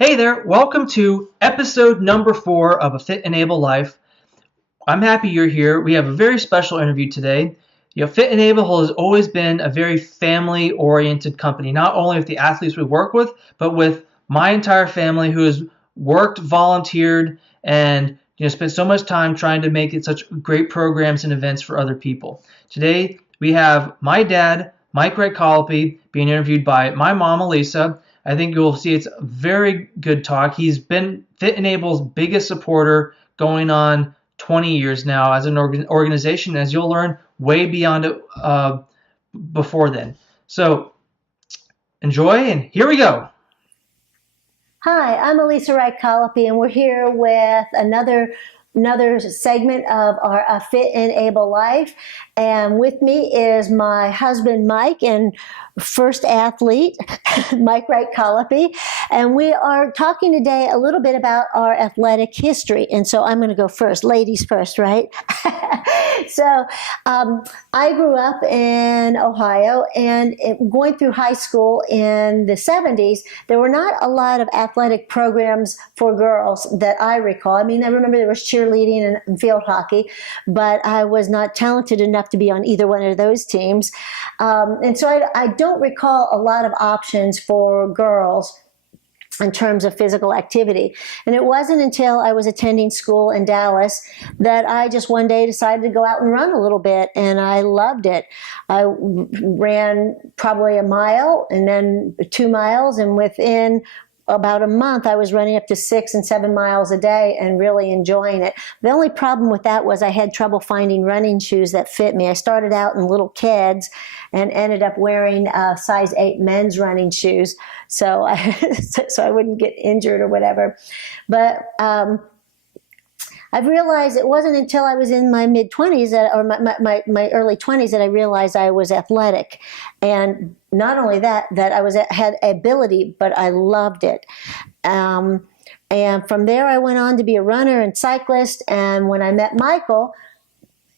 Hey there, welcome to episode number 4 of A Fit and Able Life. I'm happy you're here. We have a very special interview today. Fit and Able has always been a very family-oriented company, not only with the athletes we work with, but with my entire family who has worked, volunteered, and spent so much time trying to make it such great programs and events for other people. Today, we have my dad, Wright Colopy, being interviewed by my mom, Alisa. I think you'll see it's a very good talk. He's been Fit and Able's biggest supporter going on 20 years now as an organization, as you'll learn way beyond it before then. So enjoy, and here we go. Hi, I'm Alisa Wright Colopy, and we're here with another segment of our Fit and Able Life. And with me is my husband, Mike, and first athlete, Wright Colopy. And we are talking today a little bit about our athletic history. And so I'm going to go first. Ladies first, right? So I grew up in Ohio, and going through high school in the 70s, there were not a lot of athletic programs for girls that I recall. I mean, I remember there was cheerleading and field hockey, but I was not talented enough to be on either one of those teams. And so I don't recall a lot of options for girls in terms of physical activity. And it wasn't until I was attending school in Dallas that I just one day decided to go out and run a little bit, and I loved it. I ran probably a mile and then 2 miles, and within about a month, I was running up to 6 and 7 miles a day and really enjoying it. The only problem with that was I had trouble finding running shoes that fit me. I started out in little kids and ended up wearing size 8 men's running shoes, so I wouldn't get injured or whatever. But I've realized it wasn't until I was in my mid-20s or my early 20s that I realized I was athletic. And not only that I had ability, but I loved it. And from there, I went on to be a runner and cyclist. And when I met Michael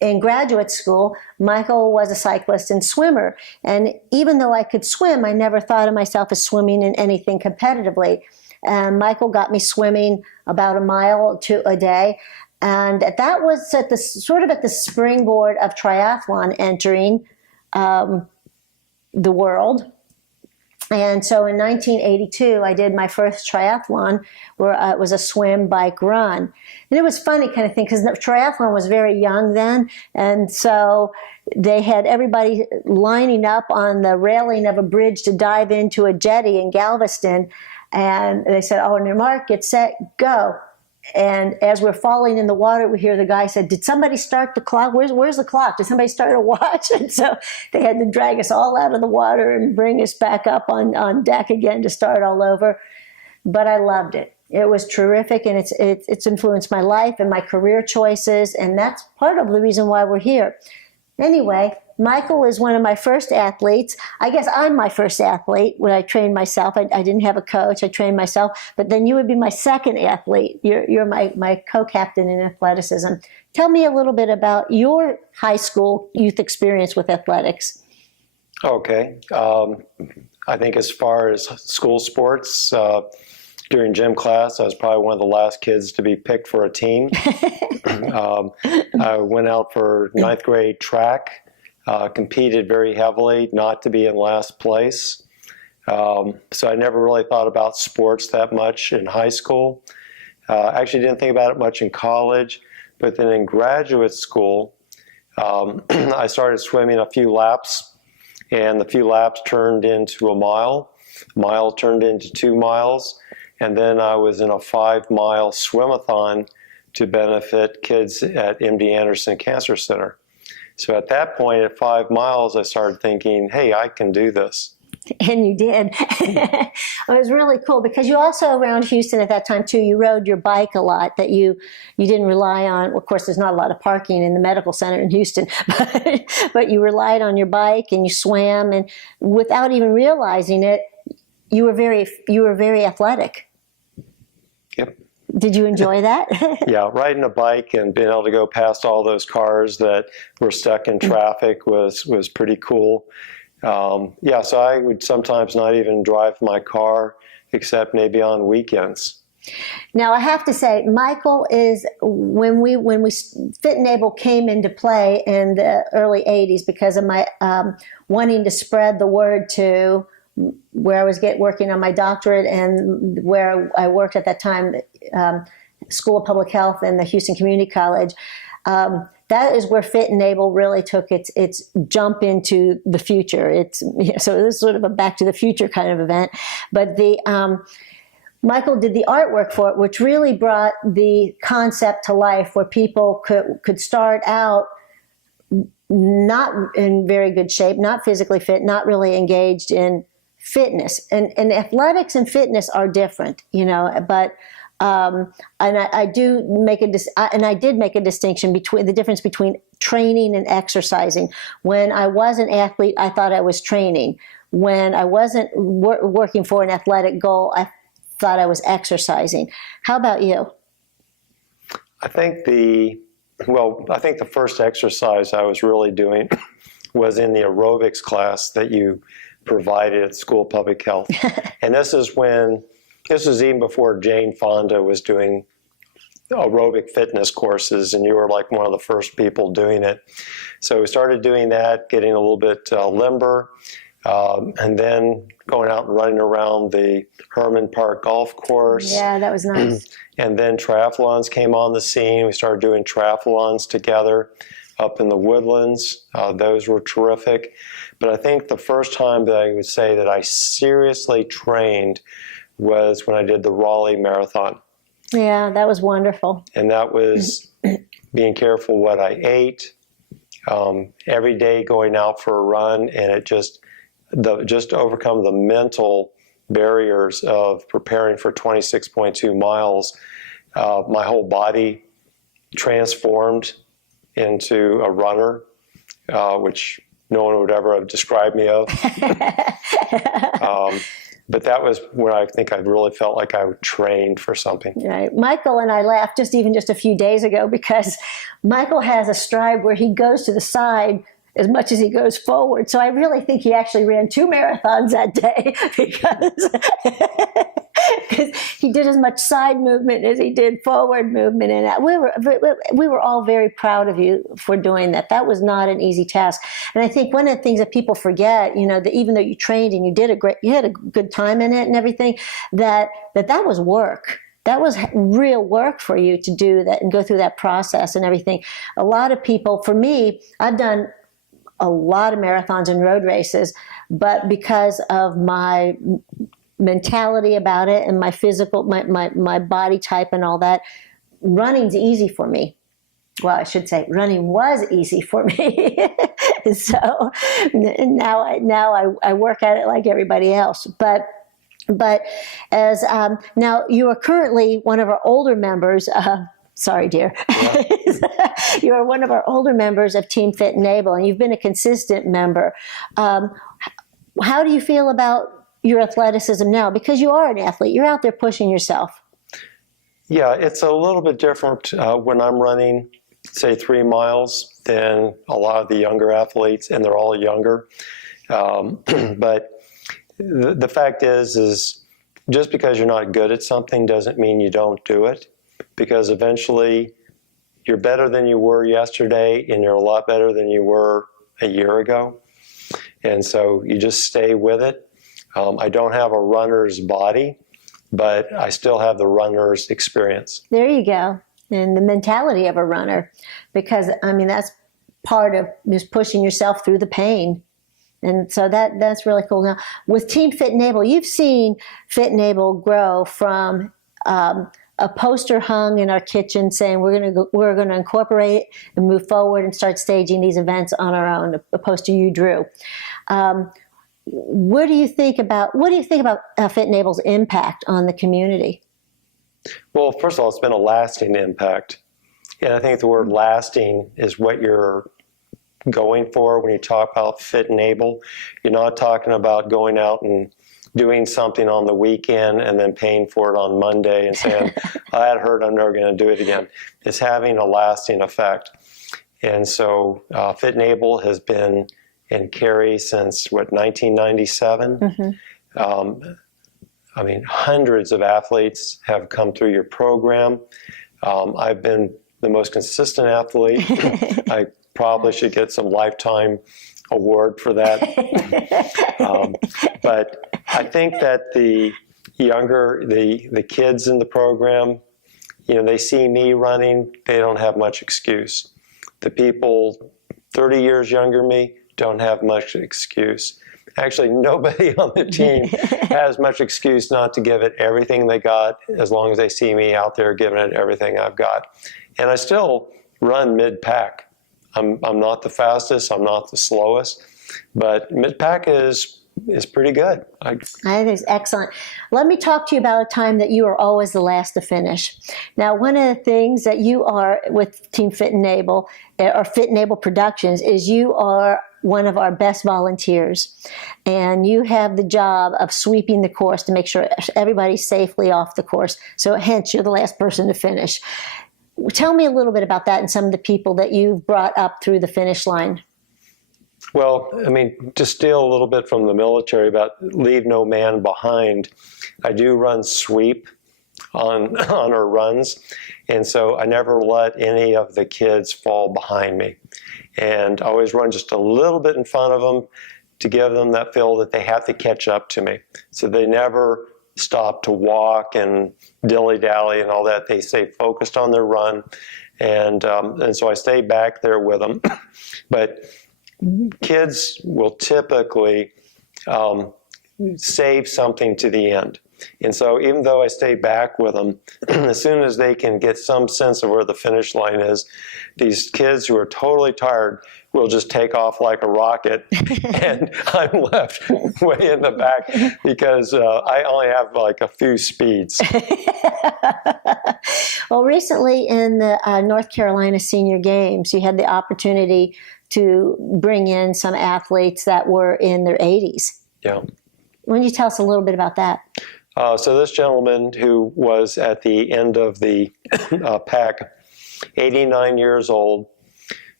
in graduate school, Michael was a cyclist and swimmer. And even though I could swim, I never thought of myself as swimming in anything competitively. And Michael got me swimming about a mile a day. And that was at the springboard of triathlon entering the world. And so in 1982, I did my first triathlon, where it was a swim, bike, run. And it was funny kind of thing, because the triathlon was very young then. And so they had everybody lining up on the railing of a bridge to dive into a jetty in Galveston. And they said, "Oh, on your mark, get set, go." And as we're falling in the water, we hear the guy said, "Did somebody start the clock? Where's the clock? Did somebody start a watch?" And so they had to drag us all out of the water and bring us back up on deck again to start all over. But I loved it. It was terrific, and it's influenced my life and my career choices, and that's part of the reason why we're here. Anyway, Michael is one of my first athletes. I guess I'm my first athlete when I trained myself. I didn't have a coach. I trained myself. But then you would be my second athlete. You're my co-captain in athleticism. Tell me a little bit about your high school youth experience with athletics. Okay. I think as far as school sports, during gym class, I was probably one of the last kids to be picked for a team. I went out for 9th grade track. Competed very heavily, not to be in last place. So I never really thought about sports that much in high school. Actually didn't think about it much in college, but then in graduate school, I started swimming a few laps, and the few laps turned into a mile turned into 2 miles, and then I was in a 5-mile swim-a-thon to benefit kids at MD Anderson Cancer Center. So at that point, at 5 miles, I started thinking, hey, I can do this. And you did. It was really cool, because you also, around Houston at that time too, you rode your bike a lot, that you didn't rely on. Well, of course, there's not a lot of parking in the medical center in Houston, but you relied on your bike and you swam, and without even realizing it, you were very athletic. Yep. Did you enjoy that? Yeah, riding a bike and being able to go past all those cars that were stuck in traffic was pretty cool. Yeah, so I would sometimes not even drive my car except maybe on weekends. Now, I have to say, Michael is, when we Fit and Able came into play in the early 80s because of my wanting to spread the word to where I was working on my doctorate and where I worked at that time, School of Public Health and the Houston Community College. That is where Fit and Able really took its jump into the future. So it was sort of a Back to the Future kind of event. But Michael did the artwork for it, which really brought the concept to life, where people could start out not in very good shape, not physically fit, not really engaged in fitness. And athletics and fitness are different, but and I did make a distinction between the difference between training and exercising. When I was an athlete, I thought I was training. When I wasn't working for an athletic goal, I thought I was exercising. How about you? I think the first exercise I was really doing was in the aerobics class that you provided at School of Public Health. And this was even before Jane Fonda was doing aerobic fitness courses, and you were like one of the first people doing it. So we started doing that, getting a little bit limber, and then going out and running around the Herman Park golf course. Yeah, that was nice. And then triathlons came on the scene. We started doing triathlons together up in the Woodlands. Those were terrific. But I think the first time that I would say that I seriously trained was when I did the Raleigh Marathon. Yeah, that was wonderful. And that was being careful what I ate, every day going out for a run, and it just overcome the mental barriers of preparing for 26.2 miles. My whole body transformed into a runner, which no one would ever have described me of. But that was when I think I really felt like I trained for something. Right. Michael and I laughed just a few days ago because Michael has a stride where he goes to the side as much as he goes forward. So I really think he actually ran 2 marathons that day because he did as much side movement as he did forward movement. And we were all very proud of you for doing that. That was not an easy task. And I think one of the things that people forget, that even though you trained and you had a good time in it and everything, that was work. That was real work for you to do that and go through that process and everything. A lot of people, for me, I've done a lot of marathons and road races, but because of my mentality about it and my physical, my body type and all that, running's easy for me. Well, I should say running was easy for me. So now I work at it like everybody else. But as now you are currently one of our older members. Sorry, dear. Yeah. You are one of our older members of Team Fit and Able, and you've been a consistent member. How do you feel about your athleticism now? Because you are an athlete. You're out there pushing yourself. Yeah, it's a little bit different when I'm running, say, 3 miles than a lot of the younger athletes, and they're all younger. But the fact is just because you're not good at something doesn't mean you don't do it, because eventually you're better than you were yesterday, and you're a lot better than you were a year ago. And so you just stay with it. I don't have a runner's body, but I still have the runner's experience. There you go. And the mentality of a runner, because, that's part of just pushing yourself through the pain. And so that's really cool. Now, with Team Fit and Able, you've seen Fit and Able grow from a poster hung in our kitchen saying we're going to incorporate it and move forward and start staging these events on our own. A poster you drew. What do you think about Fit and Able's impact on the community? Well, first of all, it's been a lasting impact. And I think the word lasting is what you're going for when you talk about Fit and Able. You're not talking about going out and doing something on the weekend and then paying for it on Monday and saying, I had heard I'm never going to do it again. It's having a lasting effect. And so Fit and Able has been and carry since, 1997. Mm-hmm. I mean, hundreds of athletes have come through your program. I've been the most consistent athlete. I probably should get some lifetime award for that. But I think that the kids in the program, they see me running, they don't have much excuse. The people 30 years younger than me don't have much excuse. Actually, nobody on the team has much excuse not to give it everything they got, as long as they see me out there giving it everything I've got. And I still run mid-pack. I'm not the fastest, I'm not the slowest, but mid-pack is pretty good. I think it's excellent. Let me talk to you about a time that you are always the last to finish. Now, one of the things that you are with Team Fit and Able, or Fit and Able Productions, is you are one of our best volunteers. And you have the job of sweeping the course to make sure everybody's safely off the course. So hence, you're the last person to finish. Tell me a little bit about that and some of the people that you've brought up through the finish line. Well, I mean, to steal a little bit from the military about leave no man behind, I do run sweep on our runs. And so I never let any of the kids fall behind me. And I always run just a little bit in front of them to give them that feel that they have to catch up to me. So they never stop to walk and dilly-dally and all that. They stay focused on their run. And so I stay back there with them. But kids will typically save something to the end. And so even though I stay back with them, as soon as they can get some sense of where the finish line is, these kids who are totally tired will just take off like a rocket, and I'm left way in the back because I only have like a few speeds. Well, recently in the North Carolina Senior Games, you had the opportunity to bring in some athletes that were in their 80s. Yeah. Why don't you tell us a little bit about that? So this gentleman who was at the end of the pack, 89 years old,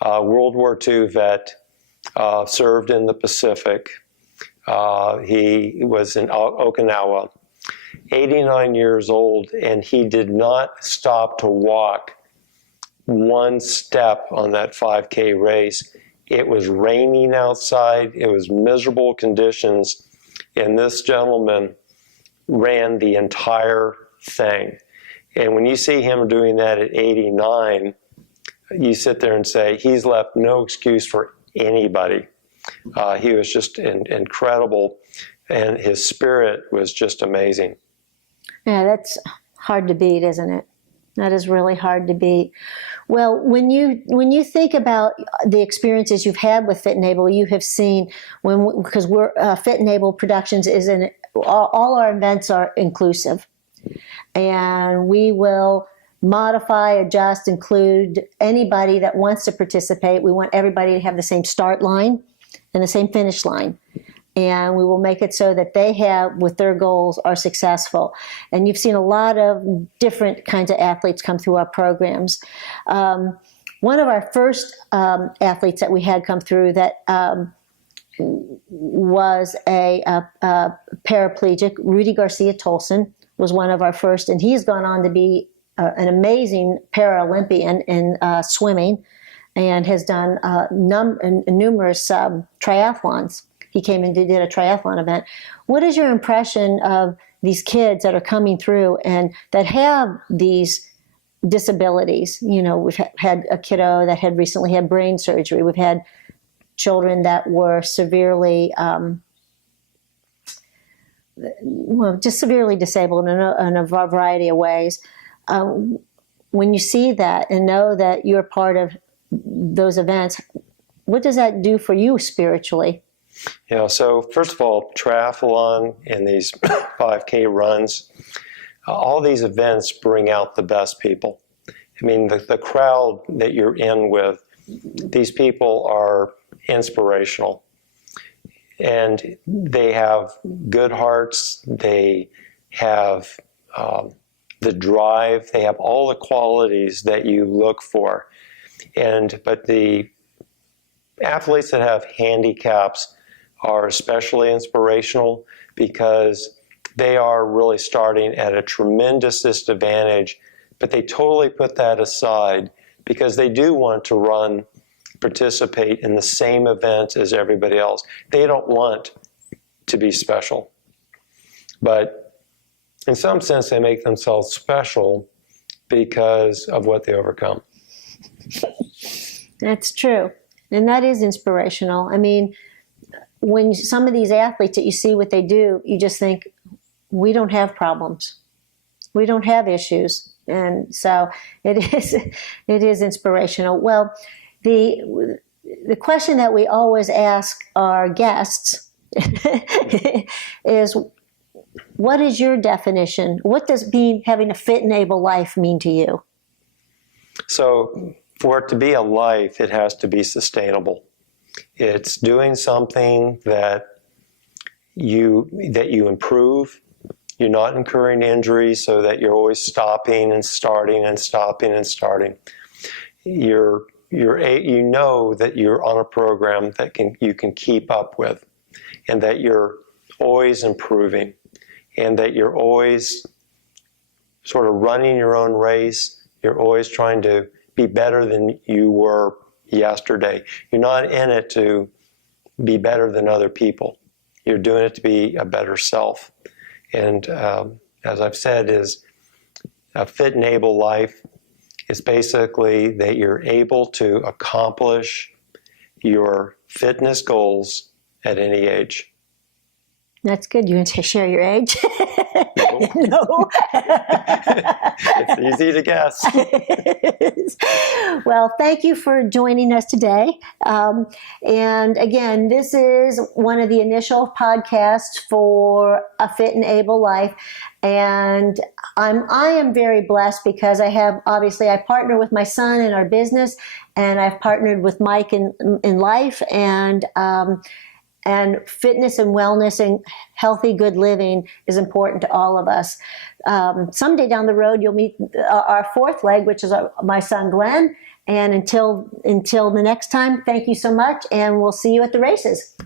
World War II vet, served in the Pacific. He was in Okinawa, 89 years old, and he did not stop to walk one step on that 5K race. It was raining outside. It was miserable conditions. And this gentleman ran the entire thing. And when you see him doing that at 89, you sit there and say, he's left no excuse for anybody. He was just incredible, and his spirit was just amazing. Yeah, that's hard to beat, isn't it? That is really hard to beat. Well, when you think about the experiences you've had with Fit and Able, you have seen because we're Fit and Able Productions all our events are inclusive, and we will modify, adjust, include anybody that wants to participate. We want everybody to have the same start line and the same finish line. And we will make it so that they have, with their goals, are successful. And you've seen a lot of different kinds of athletes come through our programs. One of our first athletes that we had come through that was a paraplegic, Rudy Garcia Tolson, was one of our first. And he's gone on to be an amazing Paralympian in swimming and has done numerous triathlons. He came and did a triathlon event. What is your impression of these kids that are coming through and that have these disabilities? You know, we've had a kiddo that had recently had brain surgery. We've had children that were severely, just severely disabled in a variety of ways. When you see that and know that you're part of those events, what does that do for you spiritually? Yeah, so first of all, triathlon and these 5K runs, all these events bring out the best people. I mean, the crowd that you're in with, these people are inspirational. And they have good hearts, they have the drive, they have all the qualities that you look for. But the athletes that have handicaps are especially inspirational because they are really starting at a tremendous disadvantage, but they totally put that aside because they do want to participate in the same events as everybody else. They don't want to be special. But in some sense, they make themselves special because of what they overcome. That's true. And that is inspirational. I mean, when some of these athletes that you see what they do, you just think, we don't have problems. We don't have issues. And so it is inspirational. Well, the question that we always ask our guests is, what is your definition? What does having a fit and able life mean to you? So for it to be a life, it has to be sustainable. It's doing something that you improve. You're not incurring injuries so that you're always stopping and starting and stopping and starting. You know that you're on a program that you can keep up with, and that you're always improving, and that you're always sort of running your own race. You're always trying to be better than you were yesterday. You're not in it to be better than other people. You're doing it to be a better self. And as I've said, is a fit and able life is basically that you're able to accomplish your fitness goals at any age. That's good. You want to share your age? Nope. No. It's easy to guess. Well, thank you for joining us today. And again, this is one of the initial podcasts for A Fit and Able Life. And I am very blessed because I partner with my son in our business, and I've partnered with Mike in life, and fitness and wellness and healthy, good living is important to all of us. Someday down the road, you'll meet our fourth leg, which is my son, Glen. And until the next time, thank you so much, and we'll see you at the races.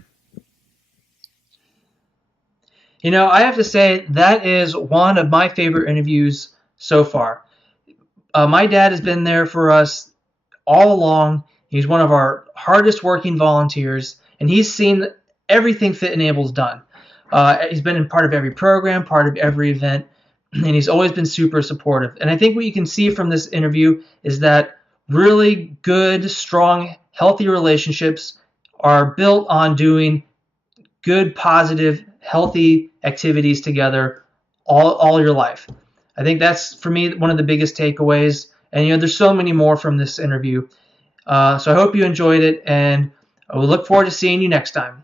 You know, I have to say that is one of my favorite interviews so far. My dad has been there for us all along. He's one of our hardest working volunteers, and he's seen everything Fit and Able's done. He's been in part of every program, part of every event, and he's always been super supportive. And I think what you can see from this interview is that really good, strong, healthy relationships are built on doing good, positive, healthy activities together all your life. I think that's, for me, one of the biggest takeaways. And, there's so many more from this interview. So I hope you enjoyed it, and I will look forward to seeing you next time.